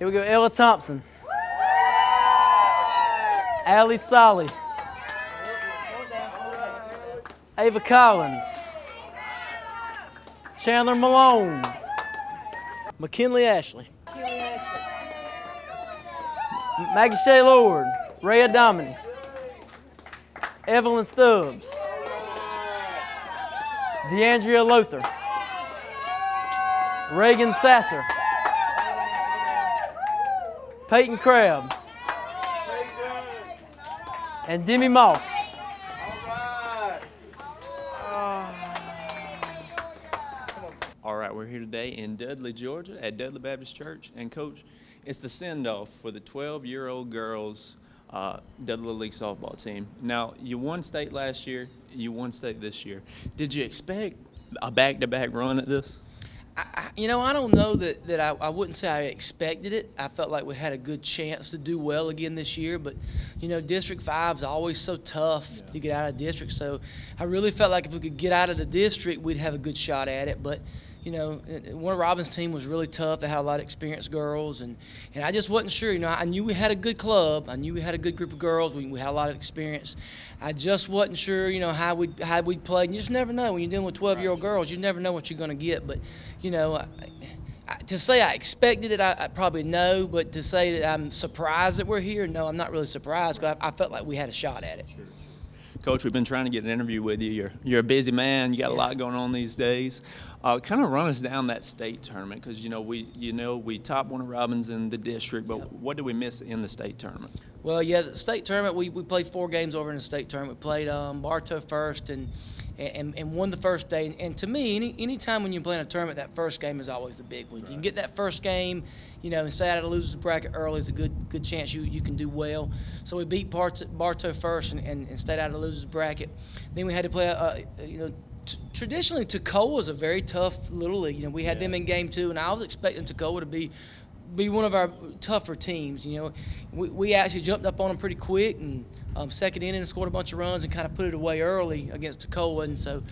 Here we go, Ella Thompson. Allie Solly. Ava Collins. Chandler Malone. McKinley Ashley. Maggie Shea Lord. Rhea Dominy. Evelyn Stubbs. DeAndrea Lothar. Reagan Sasser. Peyton Crabb. And Demi Moss. All right, we're here today in Dudley, Georgia at Dudley Baptist Church. And Coach, it's the Sendoff for the 12-year-old girls Dudley League softball team. Now, you won state last year, you won state this year. Did you expect a back-to-back run at this? I don't know that I wouldn't say I expected it. I felt like we had a good chance to do well again this year, but, District 5 is always so tough to get out of district, so I really felt like if we could get out of the district, we'd have a good shot at it, but Warner Robins' team was really tough. They had a lot of experienced girls, and I just wasn't sure. I knew we had a good club. I knew we had a good group of girls. We had a lot of experience. I just wasn't sure, how we'd play. And you just never know when you're dealing with 12-year-old girls. You never know what you're going to get. But to say I expected it, I probably know. But to say that I'm surprised that we're here, no, I'm not really surprised because I felt like we had a shot at it. Sure. Coach, we've been trying to get an interview with you. You're a busy man. You got a lot going on these days. Kind of run us down that state tournament because we top Warner Robins in the district, but what did we miss in the state tournament? Well, yeah, the state tournament we played 4 games over in the state tournament. We played Bartow first and won the first day. And to me, any time when you're playing a tournament, that first game is always the big one. Right. You can get that first game, and stay out of the losers bracket early is a good chance you can do well. So we beat Bartow first and stayed out of the losers bracket. Then we had to play traditionally Toccoa is a very tough little league. We had them in game 2, and I was expecting Toccoa to be one of our tougher teams. We actually jumped up on them pretty quick and second inning and scored a bunch of runs and kind of put it away early against Toccoa. And so,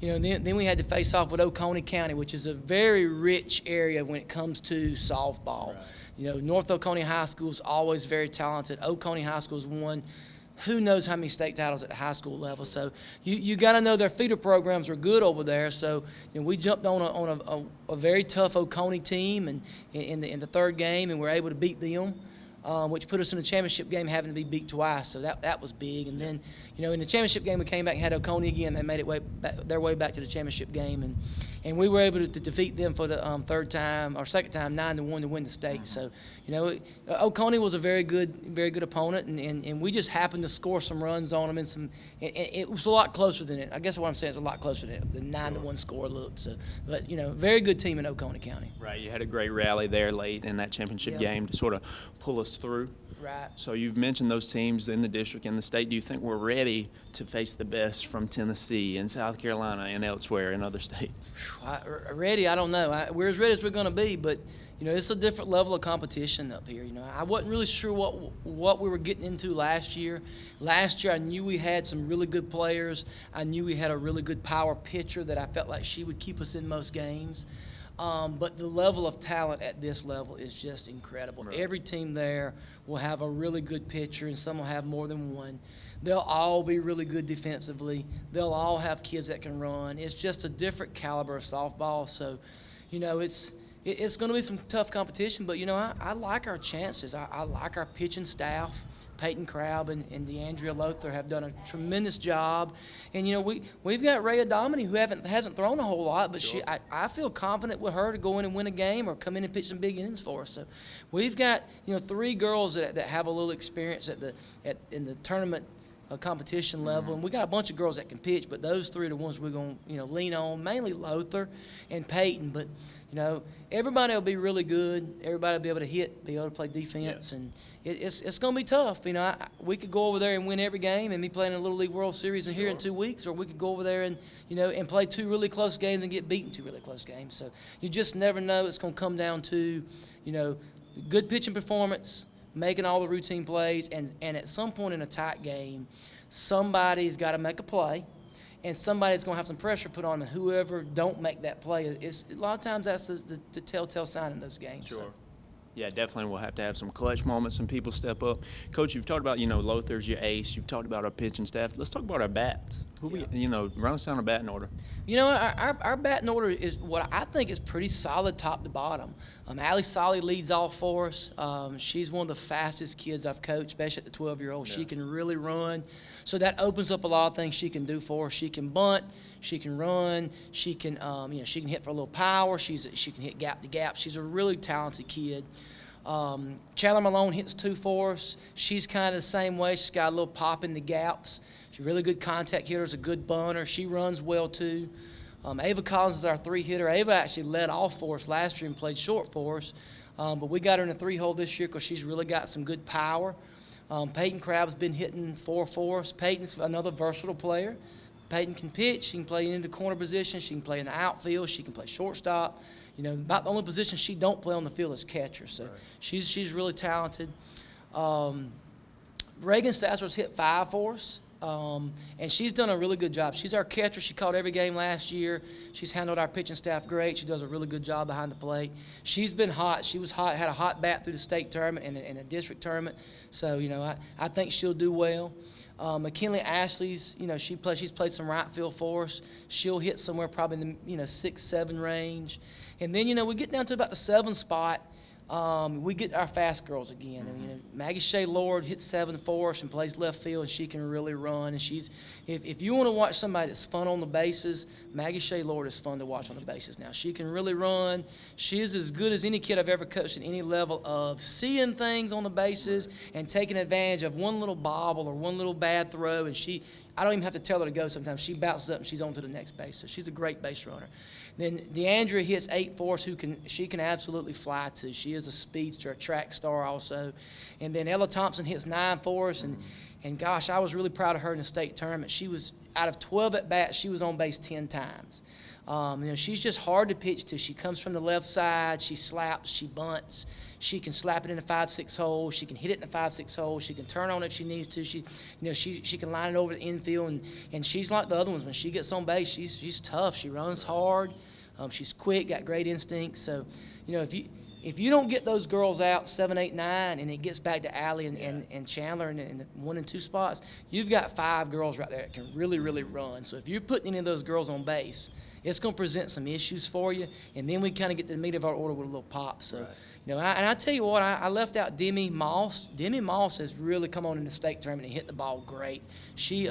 then we had to face off with Oconee County, which is a very rich area when it comes to softball. Right. North Oconee High School is always very talented. Oconee High School's won who knows how many state titles at the high school level. So you got to know their feeder programs are good over there. So we jumped on a very tough Oconee team and in the third game, and we were able to beat them, which put us in the championship game having to be beat twice. So that was big. And then in the championship game we came back and had Oconee again. They made their way back to the championship game, and we were able to defeat them for the second time 9-1 to win the state. So Oconee was a very good opponent, and we just happened to score some runs on them, and it was a lot closer than it. I guess what I'm saying is a lot closer than the 9-1 score looked. So, but very good team in Oconee County. Right, you had a great rally there late in that championship game to sort of pull us through. Right. So you've mentioned those teams in the district and the state. Do you think we're ready to face the best from Tennessee and South Carolina and elsewhere in other states? Ready? I don't know. We're as ready as we're going to be, but it's a different level of competition up here. I wasn't really sure what we were getting into last year. Last year I knew we had some really good players. I knew we had a really good power pitcher that I felt like she would keep us in most games. But the level of talent at this level is just incredible. Right. Every team there will have a really good pitcher, and some will have more than one. They'll all be really good defensively. They'll all have kids that can run. It's just a different caliber of softball. So, it's going to be some tough competition, but, I like our chances. I like our pitching staff. Peyton Crabb and DeAndrea Lothar have done a tremendous job. And, we've got Rhea Dominy, who hasn't thrown a whole lot, but sure. I feel confident with her to go in and win a game or come in and pitch some big innings for us. So we've got, 3 girls that have a little experience in the tournament competition level, and we got a bunch of girls that can pitch, but those 3 are the ones we're going to lean on, mainly Lothar and Peyton. But everybody will be really good. Everybody will be able to hit, be able to play defense, and it's going to be tough. We could go over there and win every game and be playing in a Little League World Series here in 2 weeks, or we could go over there and and play 2 really close games and get beaten 2 really close games. So you just never know. It's going to come down to good pitching performance, making all the routine plays, and at some point in a tight game, somebody's got to make a play, and somebody's going to have some pressure put on them. And whoever don't make that play, a lot of times that's the telltale sign in those games. Sure. So. Yeah, definitely we'll have to have some clutch moments, some people step up. Coach, you've talked about, Lothar's your ace. You've talked about our pitching staff. Let's talk about our bats. Run us down our batting order. Our batting order is what I think is pretty solid top to bottom. Allie Solly leads off for us. She's one of the fastest kids I've coached, especially at the 12-year-old. Yeah. She can really run. So that opens up a lot of things she can do for us. She can bunt. She can run. She can, she can hit for a little power. She can hit gap to gap. She's a really talented kid. Chandler Malone hits 2 for us. She's kind of the same way. She's got a little pop in the gaps. She's a really good contact hitter, a good bunter. She runs well, too. Ava Collins is our 3-hitter. Ava actually led off for us last year and played short for us. But we got her in a 3-hole this year because she's really got some good power. Peyton Crabbe's been hitting 4 for us. Peyton's another versatile player. Peyton can pitch. She can play into corner position. She can play in the outfield. She can play shortstop. About the only position she don't play on the field is catcher. So right. She's really talented. Reagan Sasser's hit 5 for us. And she's done a really good job. She's our catcher. She caught every game last year. She's handled our pitching staff great. She does a really good job behind the plate. She's been hot. She was hot, had a hot bat through the state tournament and a district tournament. So, I think she'll do well. McKinley Ashley's, she's played some right field for us. She'll hit somewhere probably in the, 6-7 range. And then, we get down to about the 7 spot. We get our fast girls again. Maggie Shea Lord hits 7 for us and plays left field, and she can really run. And if you want to watch somebody that's fun on the bases, Maggie Shea Lord is fun to watch on the bases now. She can really run. She is as good as any kid I've ever coached at any level of seeing things on the bases and taking advantage of one little bobble or one little bad throw. And I don't even have to tell her to go sometimes. She bounces up and she's on to the next base. So she's a great base runner. Then DeAndrea hits 8 for us, she can absolutely fly too. She is a speedster, a track star also. And then Ella Thompson hits 9 for us, and gosh, I was really proud of her in the state tournament. She was, out of 12 at-bats, she was on base 10 times. She's just hard to pitch to. She comes from the left side. She slaps. She bunts. She can slap it in the 5-6 hole. She can hit it in the 5-6 hole. She can turn on it if she needs to. She can line it over the infield, and she's like the other ones. When she gets on base, she's tough. She runs hard. She's quick. Got great instincts. So, if you don't get those girls out 7, 8, 9, and it gets back to Allie and Chandler in the 1 and 2 spots, you've got 5 girls right there that can really, really run. So if you're putting any of those girls on base, it's going to present some issues for you, and then we kind of get to the meat of our order with a little pop. So, right. And I tell you what, I left out Demi Moss. Demi Moss has really come on in the state tournament and hit the ball great. She's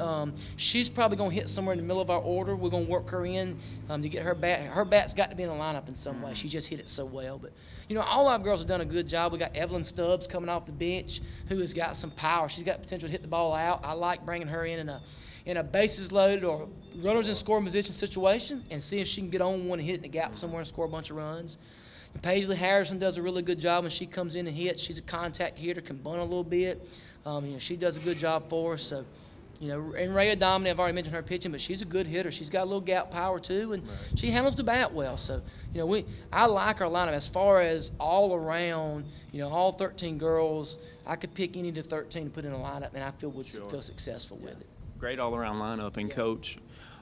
probably going to hit somewhere in the middle of our order. We're going to work her in to get her bat. Her bat's got to be in the lineup in some way. She just hit it so well. But, all our girls have done a good job. We got Evelyn Stubbs coming off the bench who has got some power. She's got potential to hit the ball out. I like bringing her in a bases loaded or runners in scoring position situation and see if she can get on one and hit it in the gap somewhere and score a bunch of runs. And Paisley Harrison does a really good job when she comes in and hits. She's a contact hitter, can bunt a little bit. She does a good job for us. So, and Rhea Dominic, I've already mentioned her pitching, but she's a good hitter. She's got a little gap power too, and she handles the bat well. So, I like our lineup as far as all around. All 13 girls. I could pick any of the 13 to put in a lineup, and I feel successful with it. Great all-around lineup, and Coach,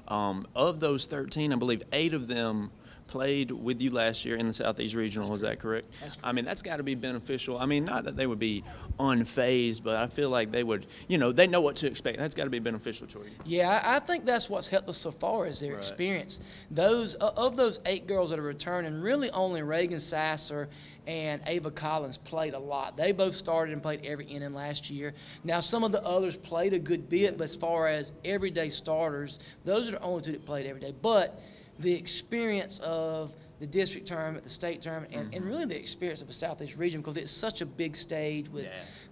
of those 13, I believe 8 of them played with you last year in the Southeast Regional. Is that correct? That's correct. That's got to be beneficial. Not that they would be unfazed, but I feel like they would, they know what to expect. That's got to be beneficial to you. Yeah, I think that's what's helped us so far is their experience. Of those 8 girls that are returning, really only Reagan Sasser and Ava Collins played a lot. They both started and played every inning last year. Now, some of the others played a good bit, but as far as everyday starters, those are the only 2 that played every day. But the experience of the district tournament, the state tournament, and really the experience of the Southeast region, because it's such a big stage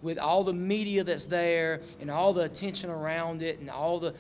with all the media that's there and all the attention around it and all the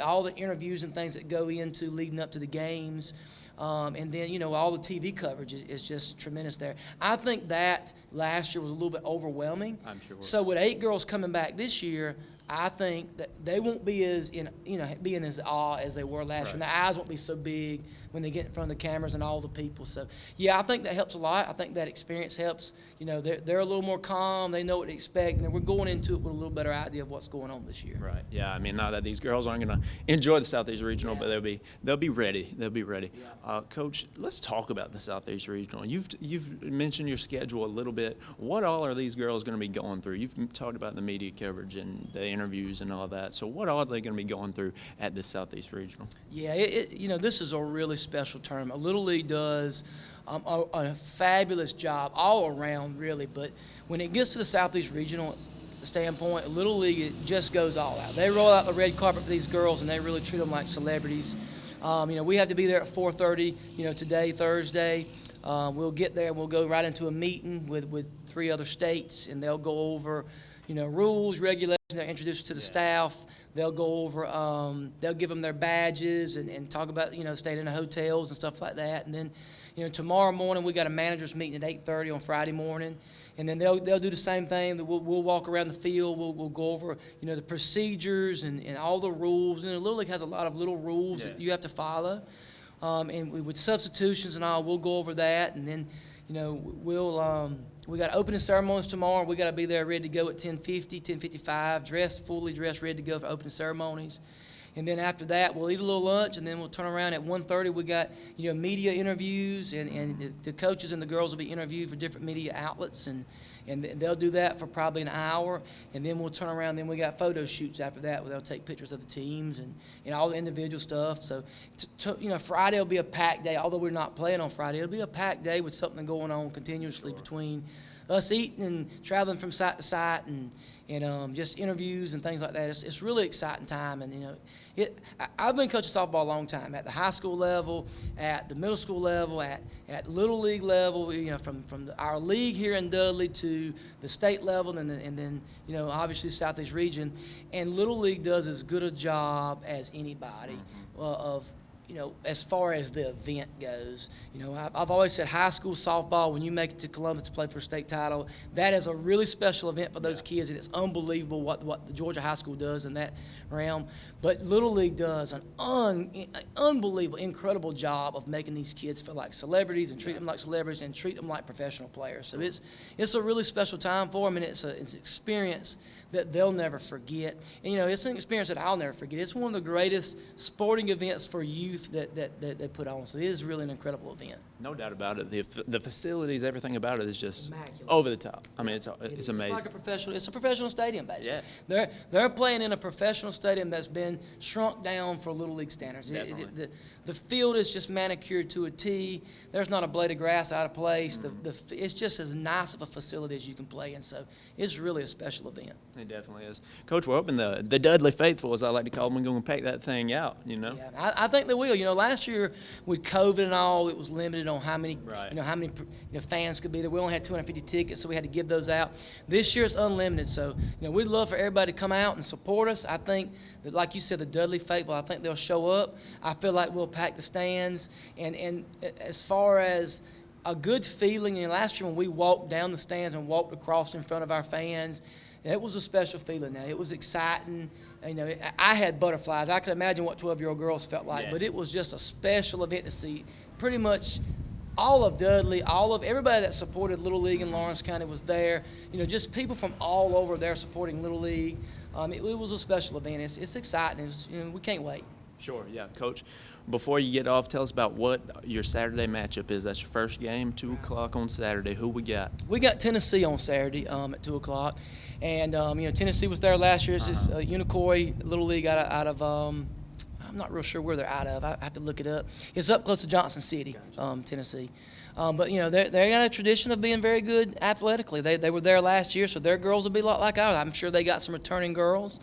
all the interviews and things that go into leading up to the games. And then, all the TV coverage is just tremendous there. I think that last year was a little bit overwhelming. I'm sure. So with 8 girls coming back this year, I think that they won't be as being as awe as they were last year. And their eyes won't be so big when they get in front of the cameras and all the people. So, yeah, I think that helps a lot. I think that experience helps. They're a little more calm. They know what to expect, and we're going into it with a little better idea of what's going on this year. Right. Yeah. I mean, not that these girls aren't going to enjoy the Southeast Regional, but they'll be ready. They'll be ready. Yeah. Coach, let's talk about the Southeast Regional. You've mentioned your schedule a little bit. What all are these girls going to be going through? You've talked about the media coverage and the interviews and all that. So what are they going to be going through at the Southeast Regional? Yeah, this is a really special tournament. Little League does a fabulous job all around, really. But when it gets to the Southeast Regional standpoint, Little League, it just goes all out. They roll out the red carpet for these girls, and they really treat them like celebrities. We have to be there at 4:30. Today, Thursday. We'll get there and we'll go right into a meeting with 3 other states, and they'll go over, rules, regulations. They'll introduce to the staff. They'll go over, they'll give them their badges and talk about, staying in the hotels and stuff like that. And then, tomorrow morning we got a managers meeting at 8:30 on Friday morning. And then they'll do the same thing. We'll walk around the field. We'll go over, the procedures and all the rules. Little League has a lot of little rules that you have to follow. And with substitutions and all, we'll go over that. And then, we got opening ceremonies tomorrow. We got to be there ready to go at 10:50, 10:55, fully dressed, ready to go for opening ceremonies. And then after that, we'll eat a little lunch, and then we'll turn around at 1:30. We got, media interviews, and the coaches and the girls will be interviewed for different media outlets, and they'll do that for probably an hour. And then we'll turn around. Then we got photo shoots after that where they'll take pictures of the teams and all the individual stuff. So, Friday will be a packed day. Although we're not playing on Friday, it'll be a packed day with something going on continuously between us eating and traveling from site to site and just interviews and things like that. It's really exciting time. And, I've been coaching softball a long time, at the high school level, at the middle school level, at Little League level, from our league here in Dudley to the state level and then obviously Southeast region. And Little League does as good a job as anybody of as far as the event goes. I've always said high school softball, when you make it to Columbus to play for a state title, that is a really special event for those kids, and it's unbelievable what the Georgia high school does in that realm. But Little League does an unbelievable, incredible job of making these kids feel like celebrities and treat them like celebrities and treat them like professional players. So it's a really special time for them, and it's an experience that they'll never forget. And, it's an experience that I'll never forget. It's one of the greatest sporting events for youth that they put on. So it is really an incredible event. No doubt about it. The facilities, everything about it is just immaculate. Over the top. I mean, it's amazing. It's like it's a professional stadium, basically. Yeah. They're playing in a professional stadium that's been shrunk down for Little League standards. The field is just manicured to a T. There's not a blade of grass out of place. It's just as nice of a facility as you can play in. So it's really a special event. It definitely is. Coach, we're hoping the Dudley faithful, as I like to call them, are going to pack that thing out, Yeah, I think they will. Last year with COVID and all, it was limited on how many fans could be there. We only had 250 tickets, so we had to give those out. This year it's unlimited, so we'd love for everybody to come out and support us. I think that, like you said, the Dudley faithful, I think they'll show up. I feel like we'll pack the stands, and as far as a good feeling, last year when we walked down the stands and walked across in front of our fans, it was a special feeling. Now, it was exciting. I had butterflies. I could imagine what 12-year-old girls felt like, but it was just a special event to see. Pretty much all of Dudley, everybody that supported Little League in Lawrence County was there. Just people from all over there supporting Little League. It was a special event. It's exciting. We can't wait. Sure, yeah. Coach, before you get off, tell us about what your Saturday matchup is. That's your first game, 2 o'clock on Saturday. Who we got? We got Tennessee on Saturday at 2 o'clock. And, Tennessee was there last year. It's this Unicoi Little League out of I'm not real sure where they're out of. I have to look it up. It's up close to Johnson City, Tennessee. But, they got a tradition of being very good athletically. They were there last year, so their girls will be a lot like ours. I'm sure they got some returning girls.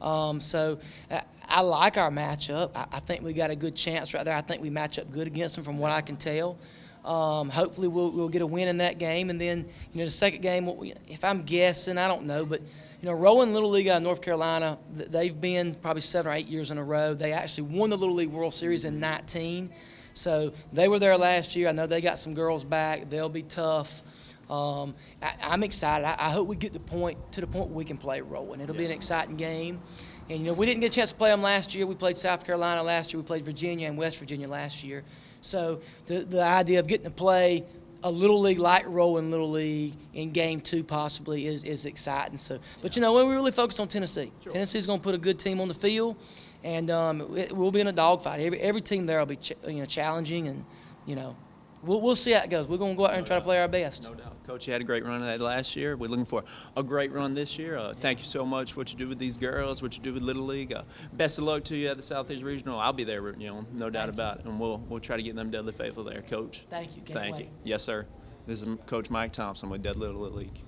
So I like our matchup. I think we got a good chance right there. I think we match up good against them from what I can tell. Hopefully we'll get a win in that game. And then, the second game, if I'm guessing, I don't know, but, Rowan Little League out of North Carolina, they've been probably 7 or 8 years in a row. They actually won the Little League World Series in 19. So they were there last year. I know they got some girls back. They'll be tough. I'm excited. I hope we get to the point where we can play rolling. It'll be an exciting game. And, you know, we didn't get a chance to play them last year. We played South Carolina last year. We played Virginia and West Virginia last year. So the idea of getting to play a Little League light role in Little League in Game 2 possibly is exciting. So, but, you know, we're really focused on Tennessee. Sure. Tennessee's going to put a good team on the field, and we'll be in a dogfight. Every team there will be challenging, and, you know, we'll see how it goes. We're going to go out there and try to play our best. No doubt. Coach, you had a great run of that last year. We're looking for a great run this year. Thank you so much for what you do with these girls, what you do with Little League. Best of luck to you at the Southeast Regional. I'll be there, you know, no doubt about it. And we'll try to get them Dudley faithful there, Coach. Thank you. Thank you. Yes, sir. This is Coach Mike Thompson with Dudley Little League.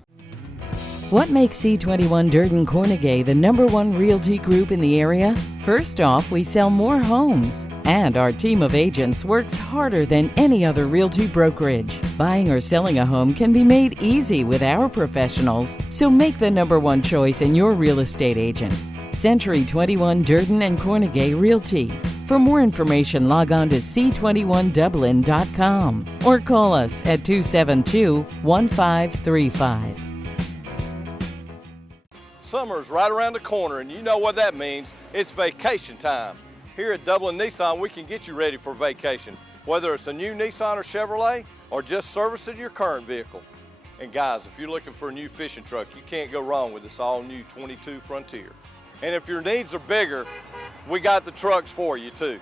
What makes C21 Durden Cornegay the #1 realty group in the area? First off, we sell more homes. And our team of agents works harder than any other realty brokerage. Buying or selling a home can be made easy with our professionals. So make the #1 choice in your real estate agent. Century 21 Durden and Cornegay Realty. For more information, log on to c21dublin.com or call us at 272-1535. Summer's right around the corner, and you know what that means. It's vacation time. Here at Dublin Nissan, we can get you ready for vacation, whether it's a new Nissan or Chevrolet or just servicing your current vehicle. And guys, if you're looking for a new fishing truck, you can't go wrong with this all-new 22 Frontier. And if your needs are bigger, we got the trucks for you too.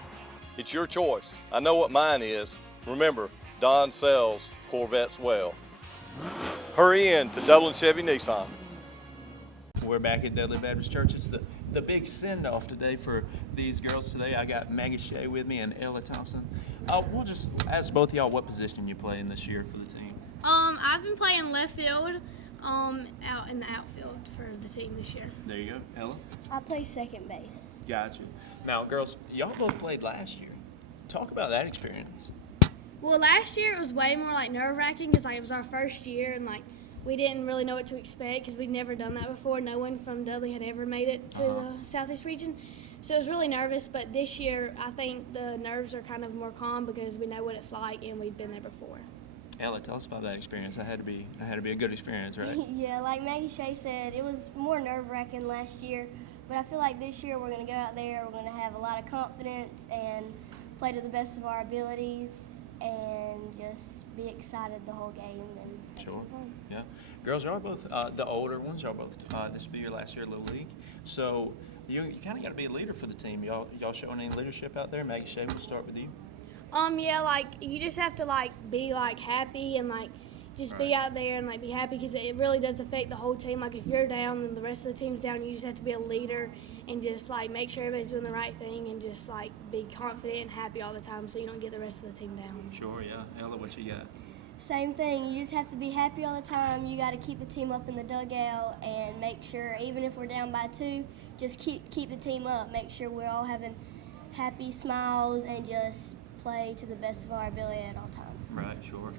It's your choice. I know what mine is. Remember, Don sells Corvettes well. Hurry in to Dublin Chevy Nissan. We're back at Dudley Baptist Church. It's the big send-off today for these girls today. I got Maggie Shea with me and Ella Thompson. We'll just ask both of y'all what position you play in this year for the team. I've been playing left field, out in the outfield for the team this year. There you go. Ella? I play second base. Got you. Now, girls, y'all both played last year. Talk about that experience. Well, last year it was way more like nerve-wracking because it was our first year and we didn't really know what to expect because we'd never done that before. No one from Dudley had ever made it to the Southeast region. So I was really nervous, but this year I think the nerves are kind of more calm because we know what it's like and we've been there before. Ella, tell us about that experience. That had to be a good experience, right? Yeah, like Maggie Shea said, it was more nerve-wracking last year, but I feel like this year we're going to go out there, we're going to have a lot of confidence and play to the best of our abilities and just be excited the whole game and have some fun. Yeah. Girls, y'all both the older ones. Y'all both this will be your last year at Little League. So you kind of got to be a leader for the team. Y'all showing any leadership out there? Maggie Shea, we'll start with you. Yeah, you just have to be happy and just be out there and be happy because it really does affect the whole team. If you're down and the rest of the team's down, you just have to be a leader and just make sure everybody's doing the right thing and just be confident and happy all the time so you don't get the rest of the team down. Sure, yeah. Ella, what you got? Same thing. You just have to be happy all the time. You got to keep the team up in the dugout and make sure, even if we're down by 2, just keep the team up. Make sure we're all having happy smiles and just play to the best of our ability at all times. Right, sure.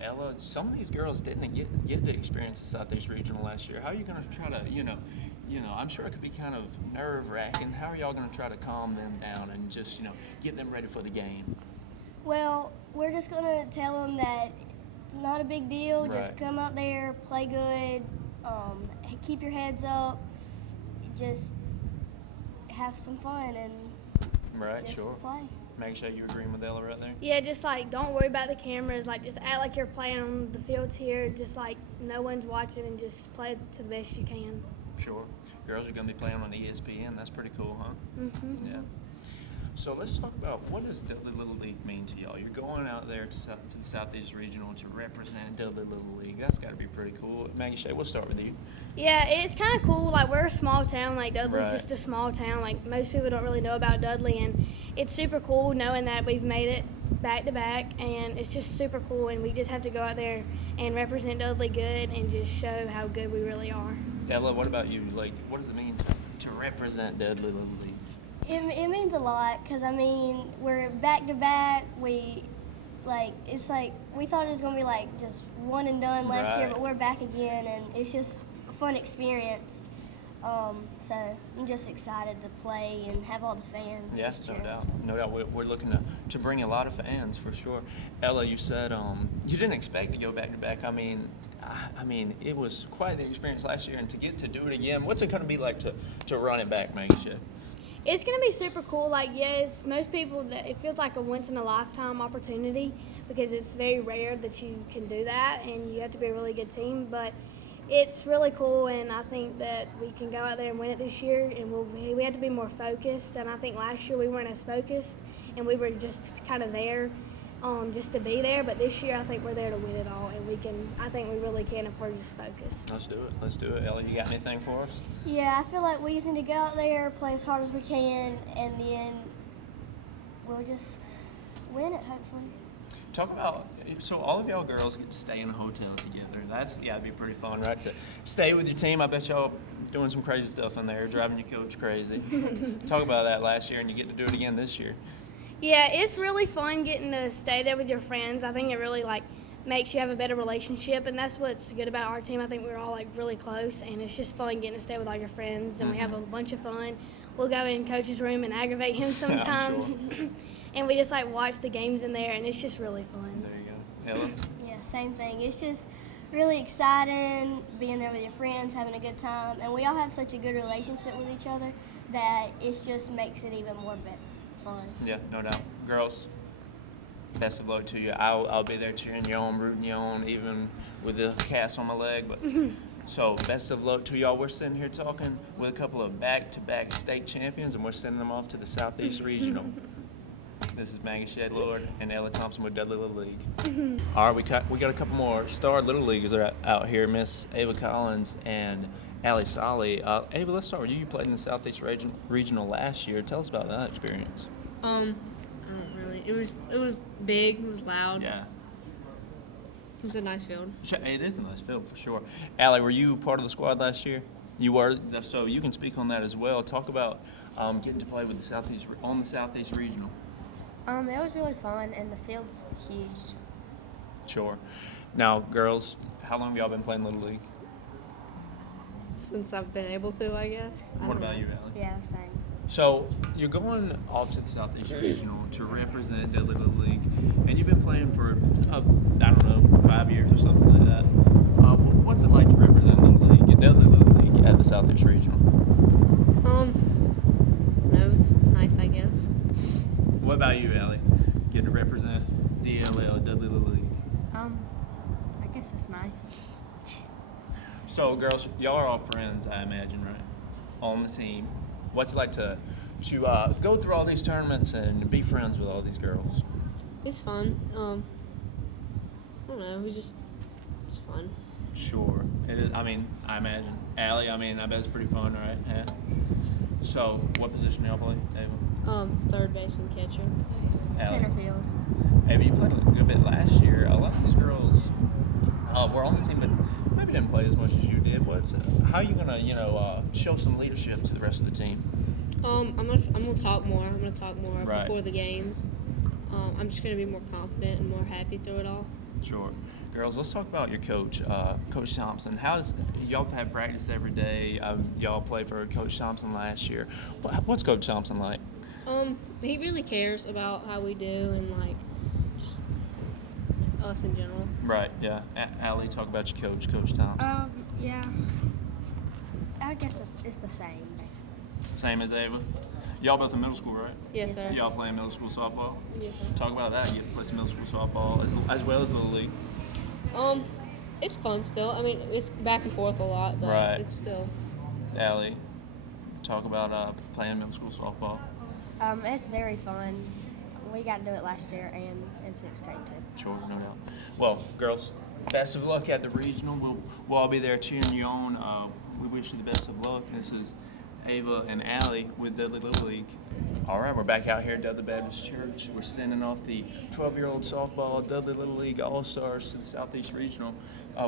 Ella, some of these girls didn't get to experience the Southeast Regional last year. How are you going to try to, I'm sure it could be kind of nerve-wracking. How are y'all going to try to calm them down and just, get them ready for the game? Well, we're just going to tell them that it's not a big deal. Right. Just come out there, play good, keep your heads up, just have some fun and just play. Make sure you agreeing with Ella right there? Yeah, just don't worry about the cameras. Just act like you're playing on the fields here. Just no one's watching and just play to the best you can. Sure. Girls are going to be playing on ESPN. That's pretty cool, huh? Mm-hmm. Yeah. So let's talk about what does Dudley Little League mean to y'all? You're going out there to the Southeast Regional to represent Dudley Little League. That's got to be pretty cool. Maggie Shea, we'll start with you. Yeah, it's kind of cool. We're a small town. Dudley's Right. just a small town. Most people don't really know about Dudley, and it's super cool knowing that we've made it back to back, and it's just super cool. And we just have to go out there and represent Dudley good and just show how good we really are. Ella, what about you? What does it mean to represent Dudley Little League? It means a lot because, we're back to back. We thought it was going to be just one and done last year, Right. but we're back again, and it's just a fun experience. So I'm just excited to play and have all the fans. Yes, just no cheering doubt. us. No doubt. We're looking to bring a lot of fans for sure. Ella, you said you didn't expect to go back to back. I mean, it was quite the experience last year, and to get to do it again, what's it going to be like to run it back, Megan? It's gonna be super cool. Like, yes, most people that it feels like a once in a lifetime opportunity because it's very rare that you can do that, and you have to be a really good team. But it's really cool, and I think that we can go out there and win it this year. And we have to be more focused. And I think last year we weren't as focused, and we were just kind of there, just to be there. But this year I think we're there to win it all, and we can. I think we really can if we're just focused. Let's do it. Let's do it. Ella, you got anything for us? Yeah, I feel like we just need to go out there, play as hard as we can, and then we'll just win it, hopefully. Talk about, so all of y'all girls get to stay in a hotel together. That'd be pretty fun, right? To stay with your team. I bet y'all doing some crazy stuff in there, driving your coach crazy. Talk about that last year, and you get to do it again this year. Yeah, it's really fun getting to stay there with your friends. I think it really makes you have a better relationship, and that's what's good about our team. I think we're all really close, and it's just fun getting to stay with all your friends, and we have a bunch of fun. We'll go in coach's room and aggravate him sometimes, Sure. and we just watch the games in there, and it's just really fun. There you go. Ella? Yeah, same thing. It's just really exciting being there with your friends, having a good time, and we all have such a good relationship with each other that it just makes it even more fun. Yeah, no doubt. Girls, best of luck to you. I'll be there cheering you on, rooting you on, even with the cast on my leg. But so best of luck to y'all. We're sitting here talking with a couple of back-to-back state champions, and we're sending them off to the Southeast Regional. This is Maggie Shedlord and Ella Thompson with Dudley Little League. All right, we got a couple more star Little Leaguers out here, Miss Ava Collins and Allie Solly. Ava, let's start with you. You played in the Southeast Regional last year. Tell us about that experience. I don't really. It was big. It was loud. Yeah. It was a nice field. It is a nice field for sure. Allie, were you part of the squad last year? You were, so you can speak on that as well. Talk about getting to play with the Southeast Regional. It was really fun, and the field's huge. Sure. Now, girls, how long have y'all been playing Little League? Since I've been able to, I guess. What about you, Allie? Yeah, same. So you're going off to the Southeast Regional to represent Dudley Little League, and you've been playing for, 5 years or something like that. What's it like to represent Little League, Dudley Little League at the Southeast Regional? No, it's nice, I guess. What about you, Allie? Getting to represent DLL, Dudley Little League. I guess it's nice. So, girls, y'all are all friends, I imagine, right? On the team. What's it like to go through all these tournaments and be friends with all these girls? It's fun. I don't know. It's fun. Sure. It is, I imagine. Allie, I bet it's pretty fun, right? Yeah. So, what position do y'all play, Ava? Third base and catcher. Allie? Center field. Ava, you played a good bit last year. A lot of these girls were on the team, but maybe didn't play as much as you did. How are you gonna, show some leadership to the rest of the team? I'm gonna talk more. I'm gonna talk more Right. before the games. I'm just gonna be more confident and more happy through it all. Sure. Girls, let's talk about your coach, Coach Thompson. Y'all have practice every day. Y'all played for Coach Thompson last year. What's Coach Thompson like? He really cares about how we do and just us in general. Right, yeah. Allie, talk about your coach, Coach Thompson. Yeah. I guess it's the same, basically. Same as Ava. Y'all both in middle school, right? Yes, sir. Y'all playing middle school softball? Yes, sir. Talk about that. You get to play some middle school softball as well as Little League. It's fun still. It's back and forth a lot, but Right. it's still. Allie, talk about playing middle school softball. It's very fun. We got to do it last year and in 6th grade too. Sure, no doubt. Well, girls, best of luck at the regional. We'll all be there cheering you on. We wish you the best of luck. This is Ava and Allie with Dudley Little League. All right, we're back out here at Dudley Baptist Church. We're sending off the 12-year-old softball Dudley Little League All-Stars to the Southeast Regional.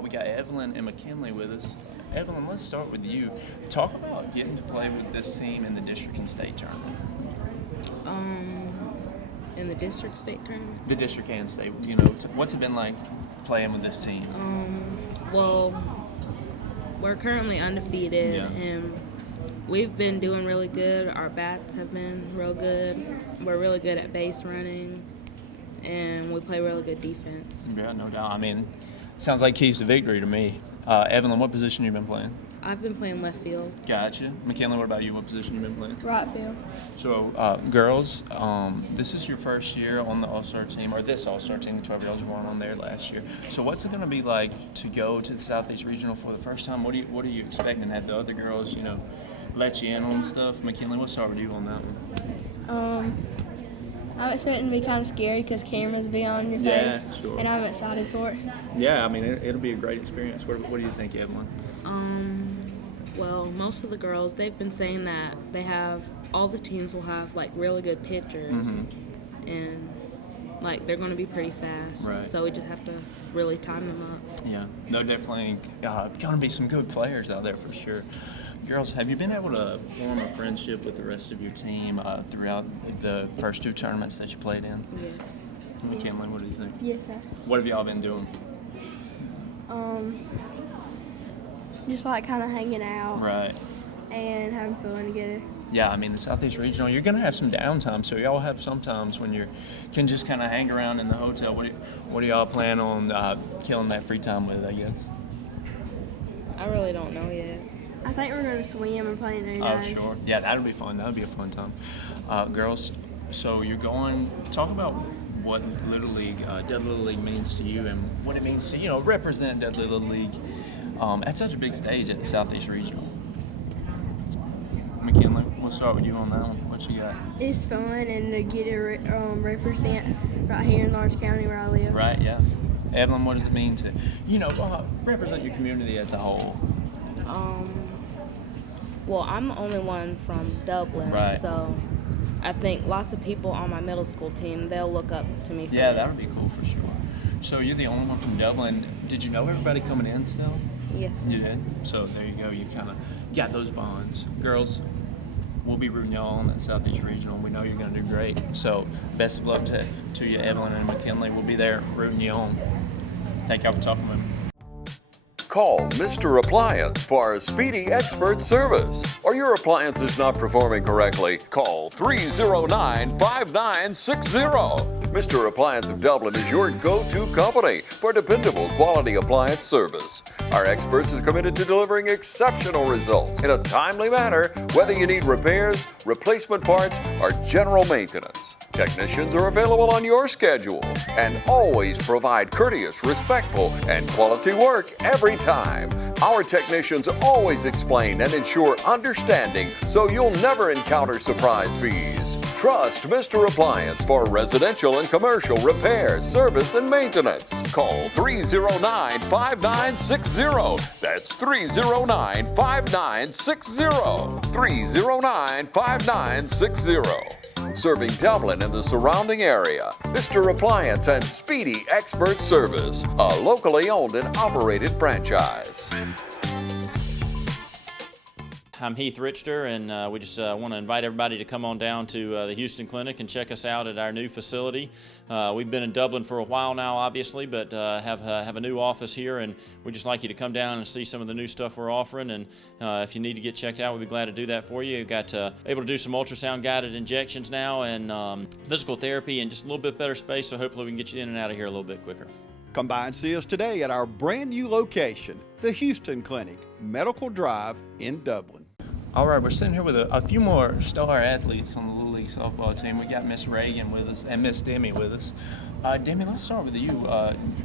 We got Evelyn and McKinley with us. Evelyn, let's start with you. Talk about getting to play with this team in the district and state tournament. In the district state tournament? The district and state. What's it been like playing with this team? Well, we're currently undefeated, Yeah. and We've been doing really good. Our bats have been real good. We're really good at base running, and we play really good defense. Yeah, no doubt. I mean, sounds like keys to victory to me. Evelyn, what position you been playing? I've been playing left field. Gotcha. McKinley, what about you? What position you been playing? Right field. So, girls, this is your first year on the All-Star team, or this All-Star team. The 12-year-olds weren't on there last year. So, what's it going to be like to go to the Southeast Regional for the first time? What are you expecting? Have the other girls, let you in on stuff? McKinley, we'll start with you on that one. I'm expecting to be kind of scary because cameras will be on your face, sure. and I'm excited for it. Yeah, I mean, it'll be a great experience. What do you think, Evelyn? Well, most of the girls, they've been saying that all the teams will have, like, really good pitchers, and, like, they're going to be pretty fast. Right. So we just have to really time them up. Yeah, they're definitely going to be some good players out there for sure. Girls, have you been able to form a friendship with the rest of your team throughout the first 2 tournaments that you played in? Yes. McKinley, what do you think? Yes, sir. What have y'all been doing? Just like kind of hanging out Right. and having fun together. Yeah, I mean, the Southeast Regional, you're going to have some downtime, so y'all have some times when you can just kind of hang around in the hotel. What do y'all plan on killing that free time with, I guess? I really don't know yet. I think we're going to swim and play in Oh, sure. Yeah, that'll be fun. That'll be a fun time. Girls, so you're going, talk about what Little League, Dudley Little League means to you and what it means to, represent Dudley Little League at such a big stage at the Southeast Regional. McKinley, we'll start with you on that one. What you got? It's fun and to get to represent right here in Lawrence County where I live. Right, yeah. Evelyn, what does it mean to, represent your community as a whole? Well, I'm the only one from Dublin, Right. So I think lots of people on my middle school team, they'll look up to me for Yeah, this. that would be cool for sure. So you're the only one from Dublin. Did you know everybody coming in still? Yes. You did? So there you go. You kind of got those bonds. Girls, we'll be rooting y'all on that Southeast Regional. We know you're going to do great. So best of luck to you, Evelyn and McKinley. We'll be there rooting you on. Thank y'all for talking with me. Call Mr. Appliance for our speedy expert service. Are your appliances not performing correctly? Call 309-5960. Mr. Appliance of Dublin is your go-to company for dependable quality appliance service. Our experts are committed to delivering exceptional results in a timely manner, whether you need repairs, replacement parts, or general maintenance. Technicians are available on your schedule and always provide courteous, respectful, and quality work every time. Our technicians always explain and ensure understanding so you'll never encounter surprise fees. Trust Mr. Appliance for residential and commercial repair, service, and maintenance. Call 309-5960. That's 309-5960. 309-5960. Serving Dublin and the surrounding area. Mr. Appliance and Speedy Expert Service, a locally owned and operated franchise. I'm Heath Richter, and we just want to invite everybody to come on down to the Houston Clinic and check us out at our new facility. We've been in Dublin for a while now, obviously, but have a new office here, and we'd just like you to come down and see some of the new stuff we're offering. And if you need to get checked out, we'd be glad to do that for you. We've got able to do some ultrasound-guided injections now and physical therapy and just a little bit better space, so hopefully we can get you in and out of here a little bit quicker. Come by and see us today at our brand new location, the Houston Clinic, Medical Drive in Dublin. All right, we're sitting here with a few more star athletes on the Little League softball team. We got Miss Reagan with us and Miss Demi with us. Demi, let's start with you.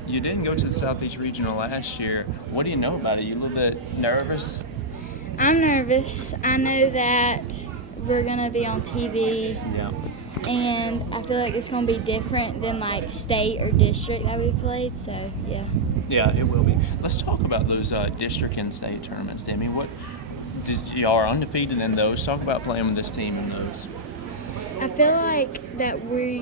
You didn't go to the Southeast Regional last year. What do you know about it? You a little bit nervous? I'm nervous. I know that we're going to be on TV. Yeah. And I feel like it's going to be different than like state or district that we played, so yeah. Yeah, it will be. Let's talk about those district and state tournaments, Demi. Y'all are undefeated in those. Talk about playing with this team in those. I feel like that we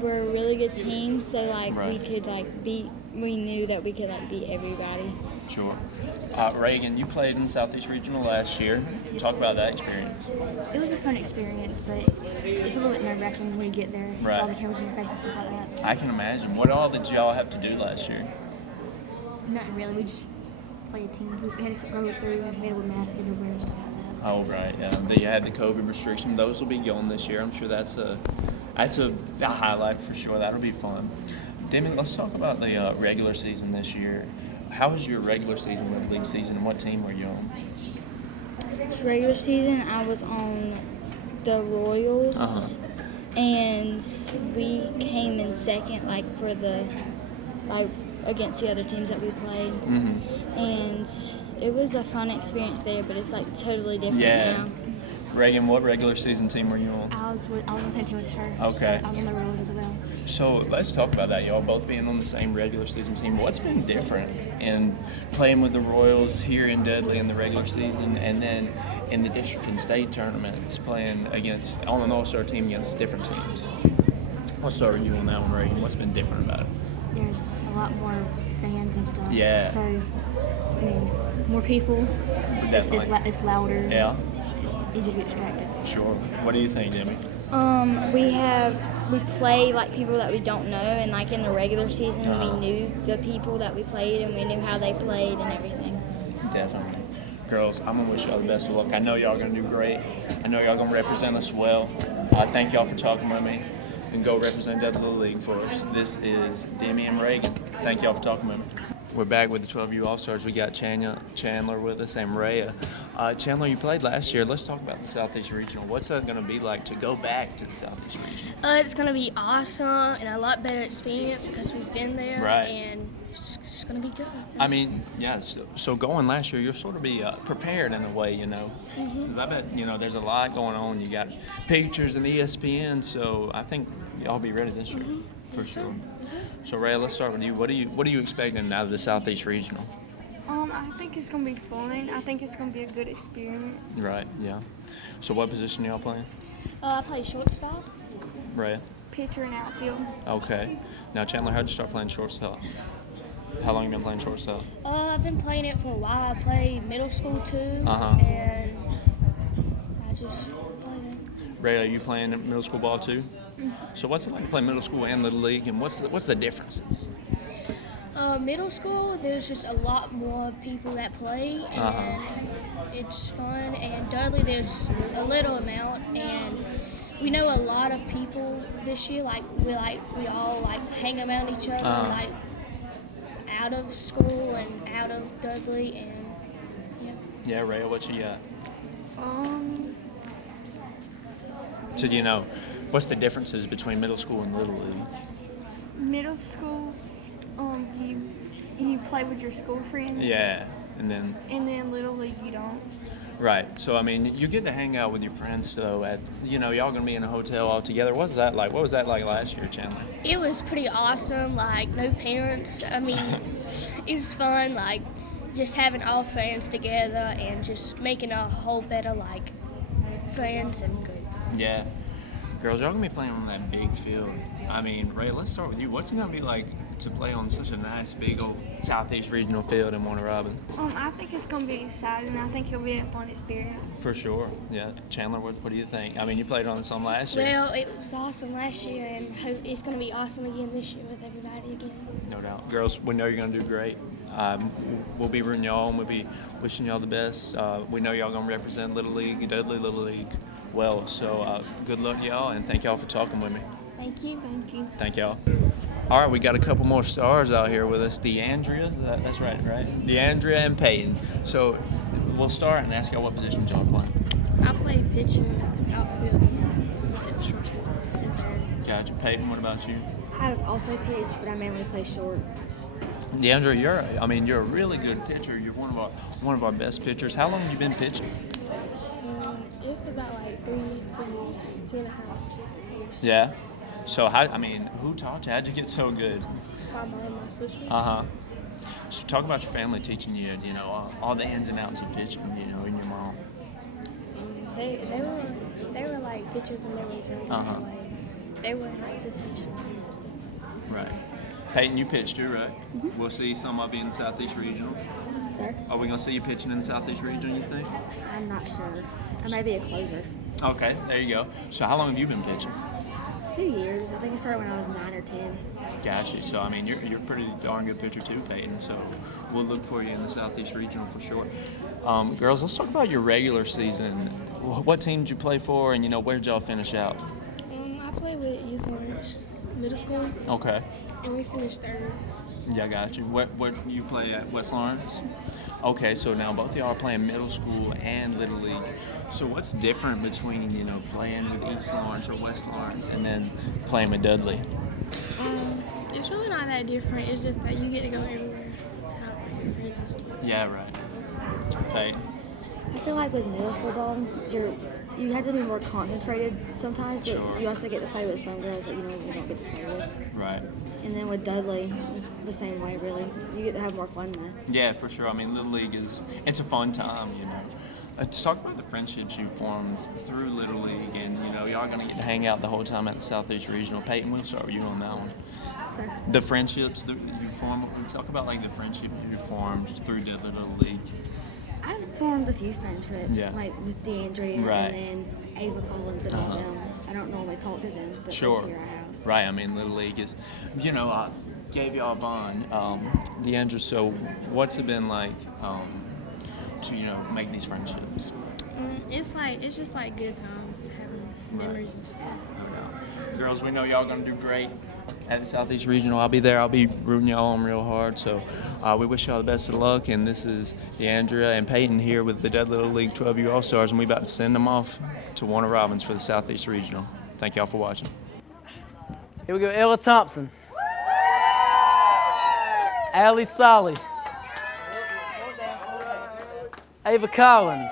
were a really good team, so like Right. we could like we knew that we could like beat everybody. Sure. Reagan, you played in the Southeast Regional last year. Talk about that experience. It was a fun experience, but it's a little bit nerve-wracking when you get there, Right. all the cameras in your face and stuff like that. I can imagine. What all did y'all have to do last year? Nothing really. We just played a team. We had to go through and we had to wear masks everywhere and stuff like that. Oh, right. They had the COVID restriction. Those will be gone this year. I'm sure that's a highlight for sure. That'll be fun. Demi, let's talk about the regular season this year. How was your regular season, Little League season, and what team were you on? Regular season, I was on the Royals, and we came in second, for against the other teams that we played. And it was a fun experience there, but it's totally different now. Reagan, what regular season team were you on? I was on the same team with her. Okay. I was on the Royals as well. So let's talk about that, y'all both being on the same regular season team. What's been different in playing with the Royals here in Dudley in the regular season, and then in the district and state tournaments playing on an all-star team against different teams? I'll start with you on that one, Reagan. What's been different about it? There's a lot more fans and stuff. Yeah. So, more people. It's louder. Yeah. It's easy to get distracted. Sure. What do you think, Demi? We play people that we don't know, and in the regular season we knew the people that we played and we knew how they played and everything. Definitely. Girls, I'm going to wish y'all the best of luck. I know y'all going to do great. I know y'all going to represent us well. Thank y'all for talking with me, and go represent Dudley League for us. This is Demi and Reagan. Thank y'all for talking with me. We're back with the 12U All-Stars. We got Chandler with us and Rhea. Chandler, you played last year. Let's talk about the Southeast Regional. What's that going to be like to go back to the Southeast Regional? It's going to be awesome and a lot better experience because we've been there. Right. And it's just going to be good. I mean, yeah, so going last year, you'll sort of be prepared in a way, Because I bet, there's a lot going on. You got pictures and ESPN, so I think y'all be ready this year for sure. So, Ray, let's start with you. What are you expecting out of the Southeast Regional? I think it's going to be fun. I think it's going to be a good experience. Right, yeah. So what position y'all playing? I play shortstop. Ray? Pitcher and outfield. Okay. Now, Chandler, how'd you start playing shortstop? How long have you been playing shortstop? I've been playing it for a while. I played middle school too, and I just play it. Ray, are you playing middle school ball too? So what's it like to play middle school and Little League, and what's the differences? Middle school, there's just a lot more people that play, and it's fun. And Dudley, there's a little amount, and we know a lot of people this year. We all hang around each other, out of school and out of Dudley, and yeah. Yeah, Ray, what you got? So what's the differences between middle school and Little League? Middle school, you play with your school friends. Yeah, and then Little League you don't. Right. So I mean, you get to hang out with your friends though. Y'all gonna be in a hotel all together. What was that like? What was that like last year, Chandler? It was pretty awesome. No parents. I mean, it was fun. Just having all friends together and just making a whole better friends and good. Yeah. Girls, y'all gonna be playing on that big field. I mean, Ray, let's start with you. What's it gonna be like to play on such a nice, big old Southeast Regional field in Warner Robins? I think it's gonna be exciting. I think it'll be a fun experience. For sure. Yeah. Chandler, what do you think? I mean, you played on some last year. Well, it was awesome last year, and it's gonna be awesome again this year with everybody again. No doubt. Girls, we know you're gonna do great. We'll be rooting y'all, and we'll be wishing y'all the best. We know y'all gonna represent Little League, Dudley Little League well. So good luck, y'all, and thank y'all for talking with me. Thank you. Thank you. Thank y'all. All right, we got a couple more stars out here with us. DeAndrea, that's right? DeAndrea and Peyton. So we'll start and ask y'all what positions y'all playing. I play pitcher, outfield, and shortstop, and third. Gotcha. Peyton, what about you? I also pitch, but I mainly play short. DeAndrea, you're a really good pitcher. You're one of our best pitchers. How long have you been pitching? It's about 3 years, 2.5 years. Yeah. So who taught you? How'd you get so good? My mom and my sister. So talk about your family teaching you, all the ins and outs of pitching, and your mom. They were like pitchers when they were younger. They were just teaching me and stuff. Right. Peyton, you pitch too, right? Mm-hmm. We'll see some of you in the Southeast Regional. Sir? Are we gonna see you pitching in the Southeast Regional, you think? I'm not sure. I might be a closer. Okay, there you go. So how long have you been pitching? few years. I think I started when I was 9 or 10. Gotcha. So, I mean, you're a pretty darn good pitcher too, Peyton. So we'll look for you in the Southeast Regional for sure. Girls, let's talk about your regular season. What team did you play for, and, where did y'all finish out? I played with Youth Lawrence Middle School. Okay. And we finished third. Yeah, I got you. What you play at West Lawrence? Okay, so now both of y'all are playing middle school and Little League. So what's different between, playing with East Lawrence or West Lawrence and then playing with Dudley? It's really not that different. It's just that you get to go everywhere. Have your friends and stuff. Yeah, right. Okay. I feel like with middle school ball, you have to be more concentrated sometimes, but Sure. you also get to play with some girls that you don't get to play with. Right. And then with Dudley, it's the same way, really. You get to have more fun there. Yeah, for sure. I mean, Little League it's a fun time, Let's talk about the friendships you formed through Little League, and, y'all going to get to hang out the whole time at the Southeast Regional. Peyton, we'll start with you on that one. Sorry. The friendships that you formed, talk about, the friendship you formed through Dudley Little League. I've formed a few friendships, Yeah. like with DeAndrea Right. and then Ava Collins and all them. I don't normally talk to them, but Sure. this year I have. Right, I mean, Little League is, I gave y'all a bond. DeAndrea, so what's it been like to, make these friendships? It's just like good times, having memories and stuff. Girls, we know y'all going to do great at the Southeast Regional. I'll be there. I'll be rooting y'all on real hard. So we wish y'all the best of luck. And this is DeAndrea and Peyton here with the Dudley Little League 12U All-Stars, and we're about to send them off to Warner Robins for the Southeast Regional. Thank y'all for watching. Here we go, Ella Thompson. Allie Solly. Ava Collins.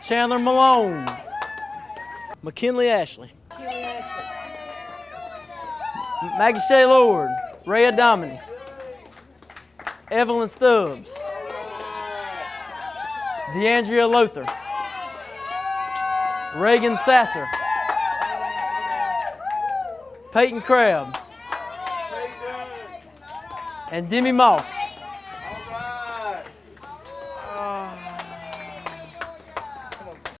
Chandler Malone. McKinley Ashley. Maggie Shea Lord. Rhea Dominy. Evelyn Stubbs. DeAndrea Lothar. Reagan Sasser. Peyton Crabb. And Demi Moss.